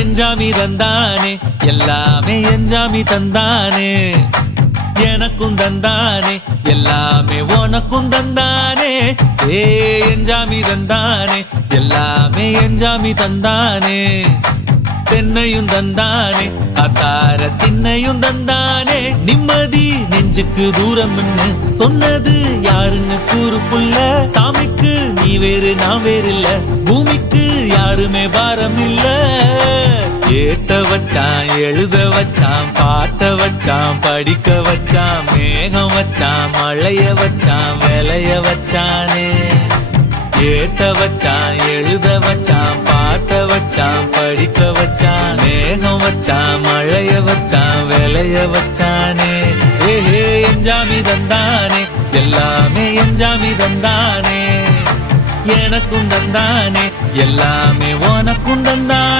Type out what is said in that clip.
எஞ்சாமி தந்தானே எல்லாமே எஞ்சாமி தந்தானே எனக்கும் தந்தானே எல்லாமே உனக்கும் தந்தானே ஏ எஞ்சாமி தந்தானே எல்லாமே எஞ்சாமி தந்தானே தென்னையும் தந்தானே காத்தார திண்ணையும் தந்தானே நிம்மதி நெஞ்சுக்கு தூரம் சொன்னது யாருன்னு கூறு புள்ள சாமிக்கு நீ வேறு நான் வேறு இல்ல பூமிக்கு யாருமே பாரம் இல்ல ஏத்த வச்சான் எழுத வச்சான் பாட்ட வச்சான் படிக்க வச்சான் மேகம் வச்சான் மழைய வச்சான் விளைய வச்சானே ஏத்த வச்சான் எழுத வச்சான் பாட்ட வச்சான் படிக்க வச்சான் மேகம் வச்சான் மழைய வச்சான் விளைய வச்சானே ஏ எஞ்சாமி தந்தானே எல்லாமே எஞ்சாமி தந்தானே எனக்கும் தந்தானே எல்லாமே உனக்கும் தந்தானே